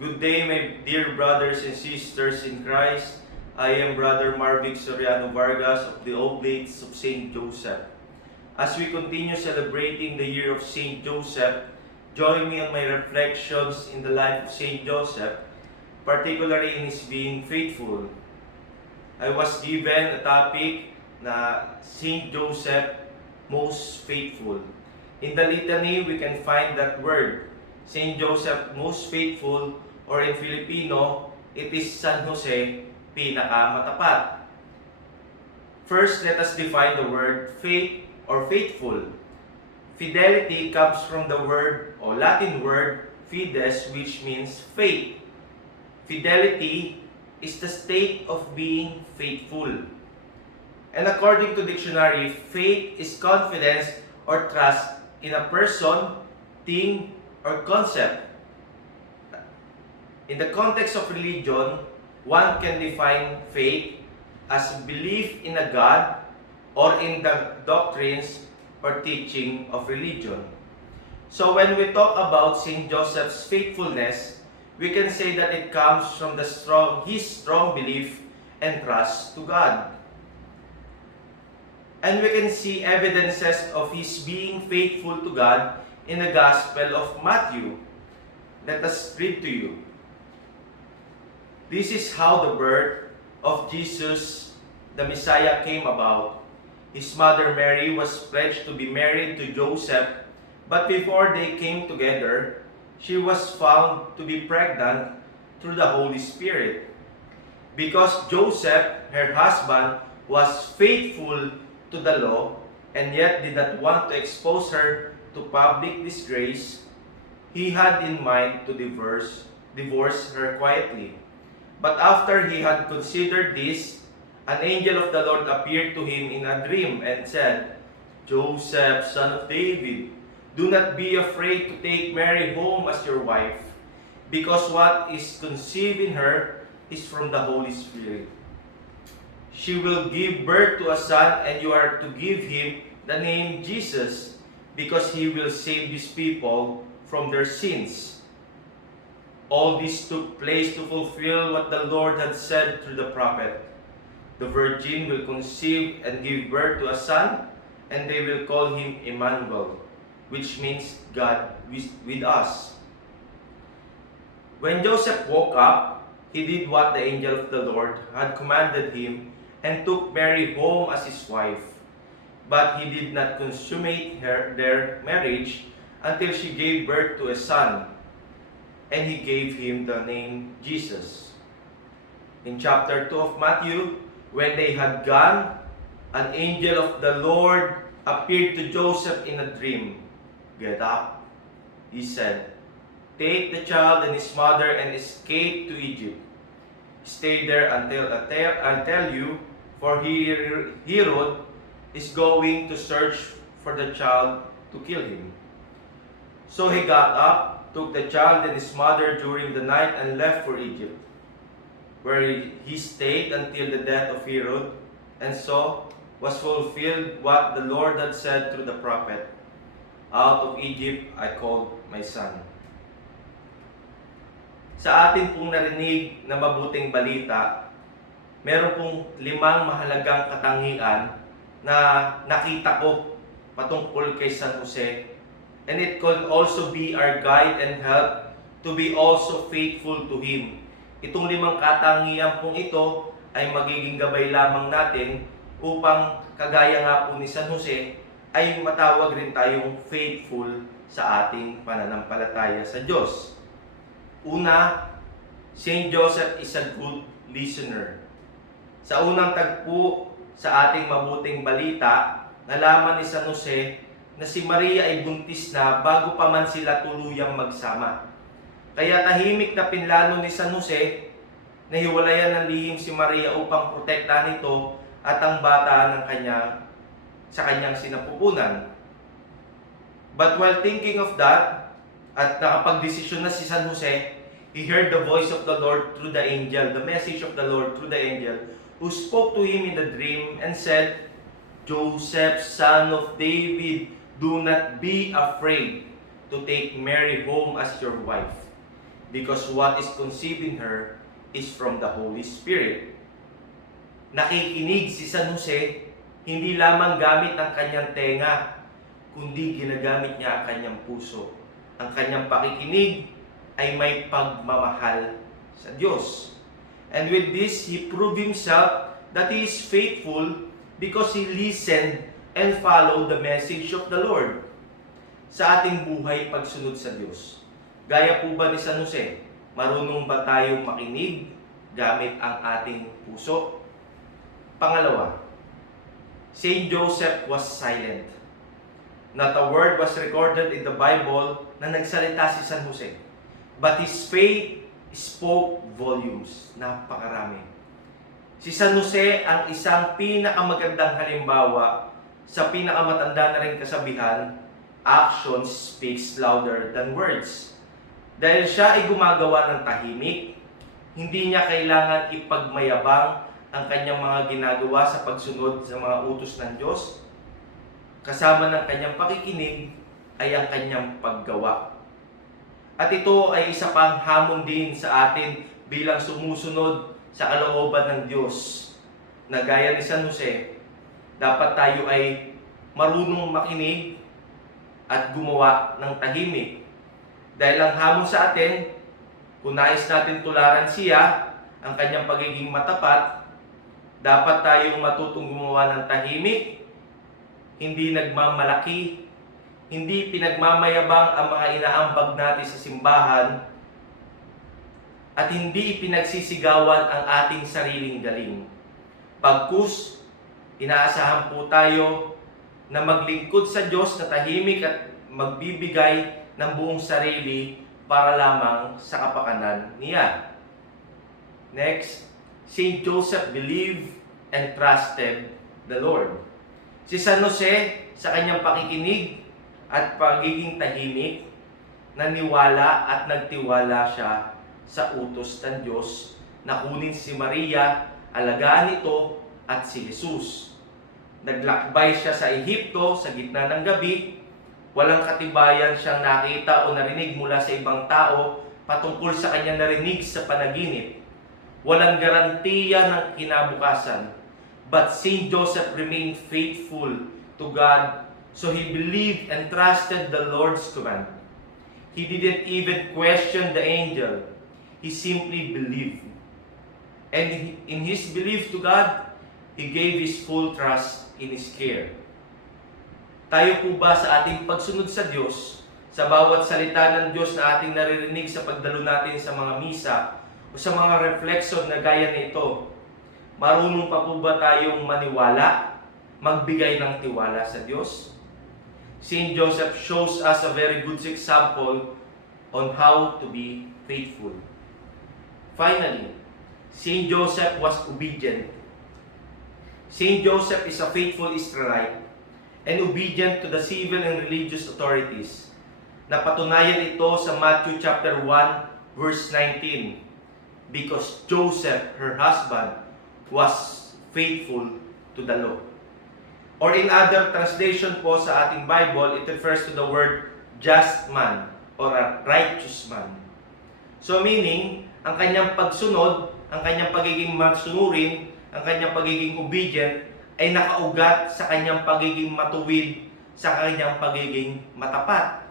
Good day, my dear brothers and sisters in Christ. I am Brother Marvic Soriano Vargas of the Oblates of St. Joseph. As we continue celebrating the year of St. Joseph, join me on my reflections in the life of St. Joseph, particularly in his being faithful. I was given a topic na St. Joseph, most faithful. In the litany, we can find that word, St. Joseph, most faithful, or in Filipino, it is San Jose, pinakamatapat. First, let us define the word faith or faithful. Fidelity comes from the word or Latin word fides, which means faith. Fidelity is the state of being faithful. And according to dictionary, faith is confidence or trust in a person, thing, or concept. In the context of religion, one can define faith as belief in a God or in the doctrines or teaching of religion. So when we talk about St. Joseph's faithfulness, we can say that it comes from his strong belief and trust to God. And we can see evidences of his being faithful to God in the Gospel of Matthew. Let us read to you. This is how the birth of Jesus, the Messiah, came about. His mother Mary was pledged to be married to Joseph, but before they came together, she was found to be pregnant through the Holy Spirit. Because Joseph, her husband, was faithful to the law and yet did not want to expose her to public disgrace, he had in mind to divorce her quietly. But after he had considered this, an angel of the Lord appeared to him in a dream and said, Joseph, son of David, do not be afraid to take Mary home as your wife, because what is conceived in her is from the Holy Spirit. She will give birth to a son, and you are to give him the name Jesus, because he will save his people from their sins. All this took place to fulfill what the Lord had said through the prophet. The virgin will conceive and give birth to a son, and they will call him Emmanuel, which means God with us. When Joseph woke up, he did what the angel of the Lord had commanded him and took Mary home as his wife. But he did not consummate their marriage until she gave birth to a son, and he gave him the name Jesus. In chapter 2 of Matthew, when they had gone, an angel of the Lord appeared to Joseph in a dream. Get up, he said. Take the child and his mother and escape to Egypt. Stay there until I tell you, for Herod is going to search for the child to kill him. So he got up, took the child and his mother during the night and left for Egypt, where he stayed until the death of Herod, and so was fulfilled what the Lord had said through the prophet, out of Egypt I called my son. Sa atin pong narinig na mabuting balita, meron pong 5 mahalagang katangian na nakita ko patungkol kay San Jose. And it could also be our guide and help to be also faithful to Him. Itong 5 katangian pong ito ay magiging gabay lamang natin upang kagaya nga po ni San Jose ay matawag rin tayong faithful sa ating pananampalataya sa Diyos. Una, St. Joseph is a good listener. Sa unang tagpo sa ating mabuting balita, nalaman ni San Jose na si Maria ay buntis na bago pa man sila tuluyang magsama. Kaya tahimik na pinlano ni San Jose na hiwalayan ng lihim si Maria upang protektahan ito at ang bata ng sa kanyang sinapupunan. But while thinking of that, at nakapagdesisyon na si San Jose, he heard the voice of the Lord through the angel, the message of the Lord through the angel, who spoke to him in the dream and said, Joseph, son of David, do not be afraid to take Mary home as your wife, because what is conceived in her is from the Holy Spirit. Nakikinig si San Jose, hindi lamang gamit ang kanyang tenga, kundi ginagamit niya ang kanyang puso. Ang kanyang pakikinig ay may pagmamahal sa Diyos. And with this, he proved himself that he is faithful because he listened and followed the message of the Lord. Sa ating buhay, pagsunod sa Diyos. Gaya po ba ni San Jose, marunong ba tayong makinig gamit ang ating puso? Pangalawa, Saint Joseph was silent. Not a word was recorded in the Bible na nagsalita si San Jose. But his faith spoke volumes. Napakarami. Si San Jose ang isang pinakamagandang halimbawa sa pinakamatanda na rin kasabihan, action speaks louder than words. Dahil siya ay gumagawa ng tahimik, hindi niya kailangan ipagmayabang ang kanyang mga ginagawa sa pagsunod sa mga utos ng Diyos. Kasama ng kanyang pakikinig ay ang kanyang paggawa. At ito ay isa pang hamon din sa atin bilang sumusunod sa kalooban ng Diyos. Na gaya ni San Jose, dapat tayo ay marunong makinig at gumawa ng tahimik. Dahil ang hamon sa atin, kung nais natin tularan siya, ang kanyang pagiging matapat, dapat tayong matutong gumawa ng tahimik, hindi nagmamalaki, hindi pinagmamayabang ang mga inaambag natin sa simbahan, at hindi ipinagsisigawan ang ating sariling galing. Pagkus, inaasahan po tayo na maglingkod sa Diyos na tahimik at magbibigay ng buong sarili para lamang sa kapakanan niya. Next, Saint Joseph believed and trusted the Lord. Si San Jose, sa kanyang pakikinig at pagiging tahimik, naniwala at nagtiwala siya sa utos ng Diyos na kunin si Maria, alagaan ito at si Jesus. Naglakbay siya sa Ehipto sa gitna ng gabi. Walang katibayan siyang nakita o narinig mula sa ibang tao patungkol sa kanyang narinig sa panaginip. Walang garantiya ng kinabukasan. But Saint Joseph remained faithful to God, so he believed and trusted the Lord's command. He didn't even question the angel. He simply believed. And in his belief to God, he gave his full trust in his care. Tayo po ba sa ating pagsunod sa Diyos, sa bawat salita ng Diyos na ating naririnig sa pagdalo natin sa mga misa, o sa mga reflection na gaya nito, marunong pa po ba tayong maniwala, magbigay ng tiwala sa Diyos? Saint Joseph shows us a very good example on how to be faithful. Finally, Saint Joseph was obedient. Saint Joseph is a faithful Israelite and obedient to the civil and religious authorities. Napatunayan ito sa Matthew chapter 1, verse 19. Because Joseph, her husband, was faithful to the law. Or in other translation po sa ating Bible, it refers to the word just man or a righteous man. So meaning, ang kanyang pagsunod, ang kanyang pagiging masunurin, ang kanyang pagiging obedient, ay nakaugat sa kanyang pagiging matuwid, sa kanyang pagiging matapat.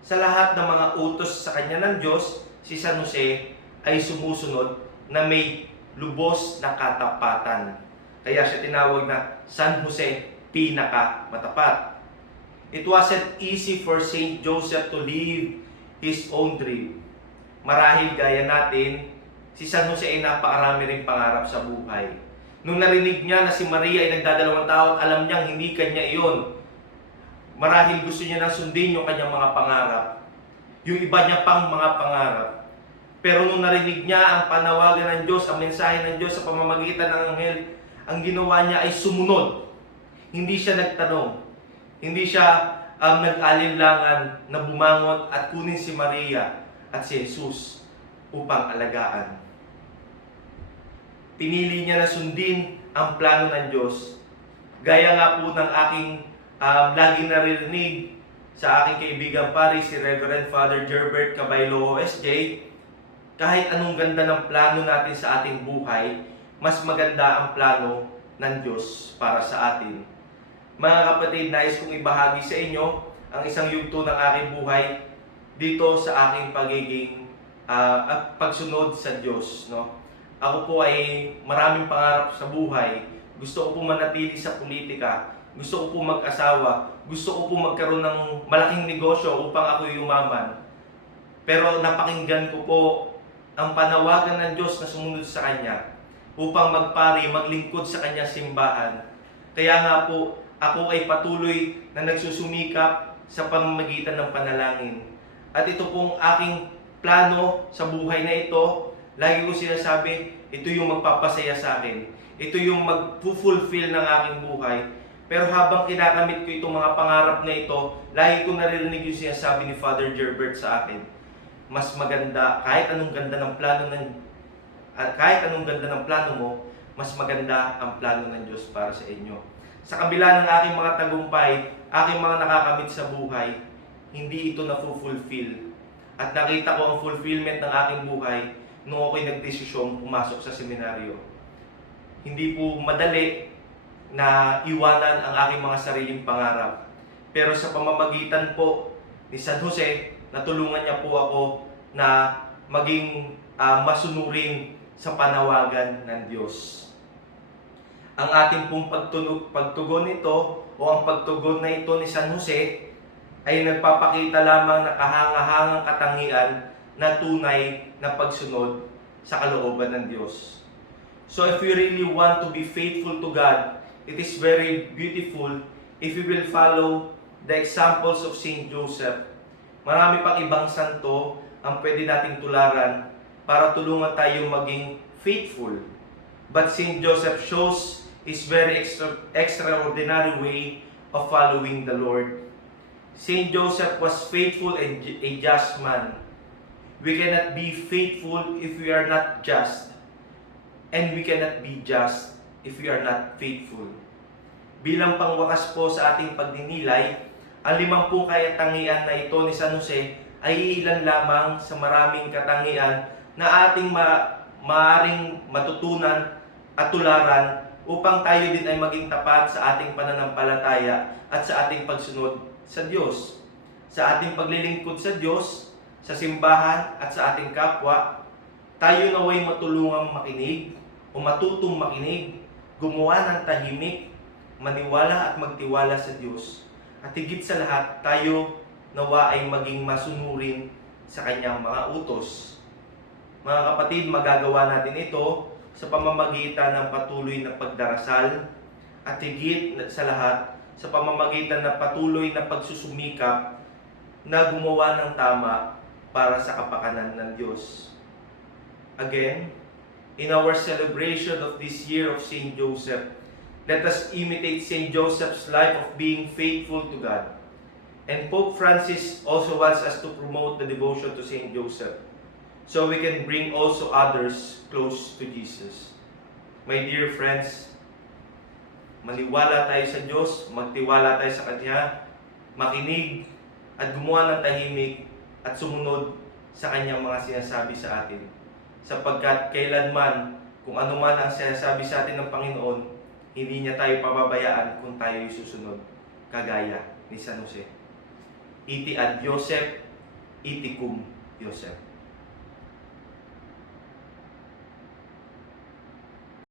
Sa lahat ng mga utos sa kanya ng Diyos, si San Jose ay sumusunod na may lubos na katapatan. Kaya siya tinawag na San Jose, pinaka-matapat. It wasn't easy for Saint Joseph to live his own dream. Marahil gaya natin, si San Jose ay napakarami ring pangarap sa buhay. Nung narinig niya na si Maria ay nagdadalawang taon, alam niyang hindi kanya iyon. Marahil gusto niya na sundin yung kanyang mga pangarap. Yung iba niya pang mga pangarap. Pero nung narinig niya ang panawagan ng Diyos, ang mensahe ng Diyos sa pamamagitan ng anghel, ang ginawa niya ay sumunod. Hindi siya nagtanong. Hindi siya nag-alinlangan na bumangon at kunin si Maria at si Jesus upang alagaan. Pinili niya na sundin ang plano ng Diyos. Gaya nga po ng aking laging naririnig sa aking kaibigang pari, si Reverend Father Gerbert Cabaylo OSJ, kahit anong ganda ng plano natin sa ating buhay, mas maganda ang plano ng Diyos para sa atin. Mga kapatid, nais kong ibahagi sa inyo ang isang yugto ng aking buhay dito sa aking pagiging pagsunod sa Diyos. No? Ako po ay maraming pangarap sa buhay. Gusto ko po manatili sa politika. Gusto ko po mag-asawa. Gusto ko po magkaroon ng malaking negosyo upang ako yumaman. Pero napakinggan ko po ang panawagan ng Diyos na sumunod sa Kanya upang magpari, maglingkod sa Kanyang simbahan. Kaya nga po, ako ay patuloy na nagsusumikap sa pamamagitan ng panalangin. At ito pong aking plano sa buhay na ito, lagi ko sinasabi, ito yung magpapasaya sa akin. Ito yung mag-fulfill ng aking buhay. Pero habang kinakamit ko itong mga pangarap na ito, lagi ko naririnig yung sinasabi ni Father Gerbert sa akin. Mas maganda, kahit anong ganda ng plano mo, mas maganda ang plano ng Diyos para sa inyo. Sa kabila ng aking mga tagumpay, aking mga nakakamit sa buhay, hindi ito na-fulfill. At nakita ko ang fulfillment ng aking buhay nung ako'y nagdesisyong pumasok sa seminaryo. Hindi po madali na iwanan ang aking mga sariling pangarap. Pero sa pamamagitan po ni San Jose, natulungan niya po ako na maging masunurin sa panawagan ng Diyos. Ang ating pong pagtugon nito o ang pagtugon na ito ni San Jose ay nagpapakita lamang na kahangahangang katangian na tunay na pagsunod sa kalooban ng Diyos. So if we really want to be faithful to God, it is very beautiful if we will follow the examples of Saint Joseph. Marami pang ibang santo ang pwede nating tularan para tulungan tayo maging faithful. But Saint Joseph shows his very extraordinary way of following the Lord. Saint Joseph was faithful and a just man. We cannot be faithful if we are not just. And we cannot be just if we are not faithful. Bilang pangwakas po sa ating pagdinilay, ang 50 katangian na ito ni San Jose ay ilan lamang sa maraming katangian na ating maaring matutunan at tularan upang tayo din ay maging tapat sa ating pananampalataya at sa ating pagsunod sa Diyos. Sa ating paglilingkod sa Diyos, sa simbahan at sa ating kapwa, tayo naway matulungang makinig o matutong makinig, gumawa ng tahimik, maniwala at magtiwala sa Diyos. At higit sa lahat, tayo nawa ay maging masunurin sa Kanyang mga utos. Mga kapatid, magagawa natin ito sa pamamagitan ng patuloy na pagdarasal at higit sa lahat, sa pamamagitan ng patuloy na pagsusumikap na gumawa ng tama para sa kapakanan ng Diyos. Again, in our celebration of this year of Saint Joseph, let us imitate Saint Joseph's life of being faithful to God. And Pope Francis also wants us to promote the devotion to Saint Joseph so we can bring also others close to Jesus. My dear friends, maniwala tayo sa Diyos, magtiwala tayo sa Kanya, makinig at gumawa ng tahimik at sumunod sa Kanyang mga sinasabi sa atin. Sapagkat kailanman, kung ano man ang sinasabi sa atin ng Panginoon, hindi niya tayo pababayaan kung tayo susunod, kagaya ni San Jose. Iti ad Joseph, iti cum Joseph.